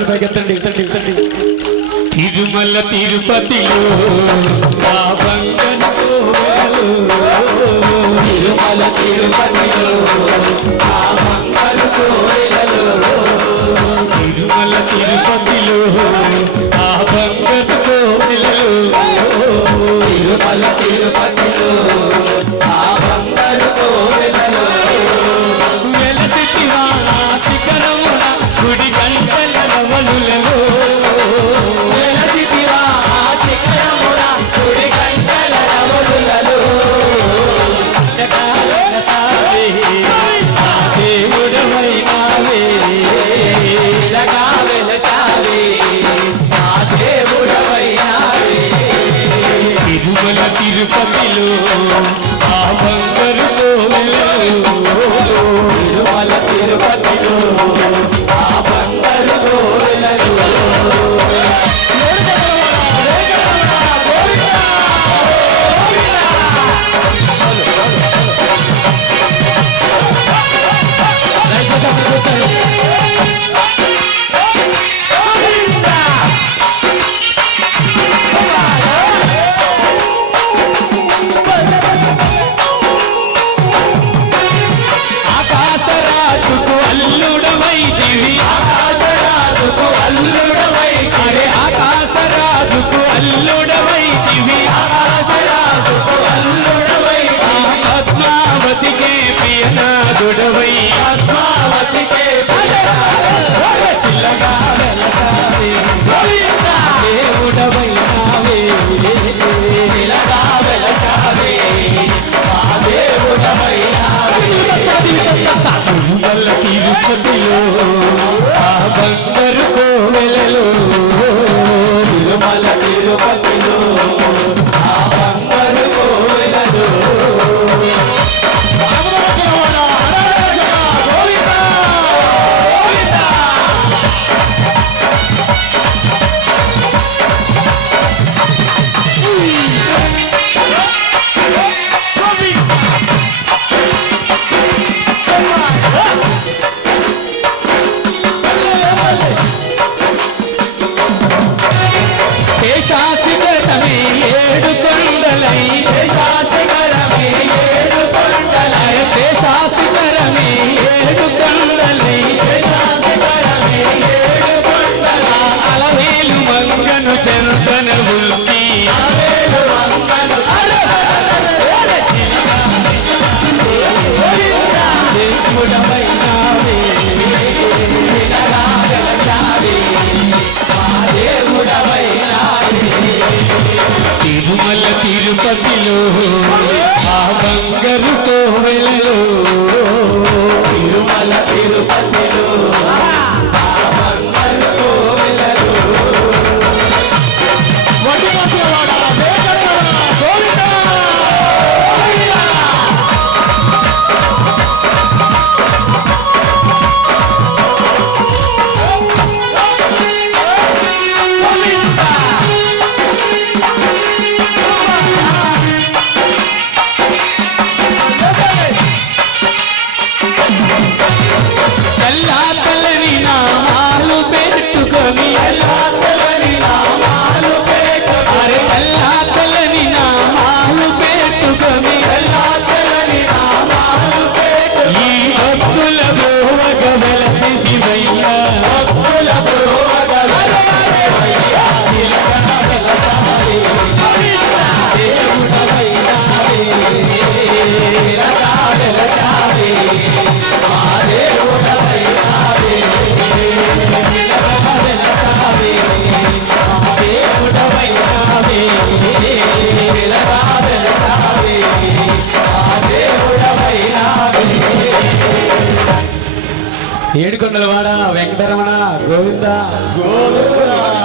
చేతులు పైకెత్తండి. తిరుమల తిరుపతిలో ఆ బంగారు కోవెలలో, తిరుమల తిరుపతిలో ఆ బంగారు కోవెలలో, తిరుమల తిరుపతిలో ఆ బంగారు కోవెలలో, తిరుమల తిరుపతిలో ఆ బంగారు కోవెలలో, వెలసితివా శిఖరమున గుడి గంటల రవలులలో, వెలసితివా శిఖరమున గుడి గంటల రవలులలో, వెలసావే ఆ దేవుడవైనావే, ఇలాగా వెలసావే ఆ దేవుడవైనావే, తిరుమల తిరుపతిలో ఆ బంగారు కోవెలలో, తిరుమల తిరుపతిలో ఆ బంగారు కోవెలలో. ఆకాశరాజుకు అల్లుడవైతివి, ఆకాశరాజుకు అల్లుడవై, అరే ఆకాశరాజుకు అల్లుడవైతివి, ఆకాశరాజుకు అల్లుడవై, ఆ పద్మావతికే ప్రియనాథుడవై, పద్మావతికే శిలగా వెలసావే దేవుడవైనావే, ఇలాగా వెలసావే ఆ దేవుడవైనావే, తిరుమల తిరుపతిలో ఆ బంగారు కోవెలలో, తిరుమల తిరుపతిలో ఆ బంగారు కోవెలలో. శేషాశిఖరమే ఏడు కొండలై, శేషాశిఖరమే ఏడు కొండలై, శేషాశిఖరమే ఏడు కొండలై, శేషాశిఖరమే ఏడు కొండలై, అలవేలు మంగను చెంతన ఉంచి, అలవేలు మంగను దేవుడవైనావే, ఇలాగా వెలసావే ఆ దేవుడవైనావే, తిరుమల తిరుపతిలో ఆ బంగారు కోవెలలో, తిరుమల తిరుపతిలో ఆ బంగారు కోవెలలో. వడ్డికాసులవాడ వేంకటరమణ గోవిందా. తెల్లా తెల్లని నామాలు పెట్టుకొని, తెల్లని నామాలు పెట్టుకొని, అరే తెల్లా తెల్లని నామాలు పెట్టుకొని, తెల్లని నామాలు పెట్టుకొని, ఈ భక్తుల గోవగ వెలసిదివయ్యా, భక్తుల బ్రోవగ వెలసావయ్యా, ఇలాగా వెలసావే దేవుడవైనావే, ఇలాగా వెలసావే మా దేవుడవైనావే, ఇలాగా వెలసావే మా దేవుడవైనావే, ఇలాగా వెలసావే మా దేవుడవైనావే. ఏడుకొండలవాడ వెంకటరమణ గోవిందా. గోవిందా.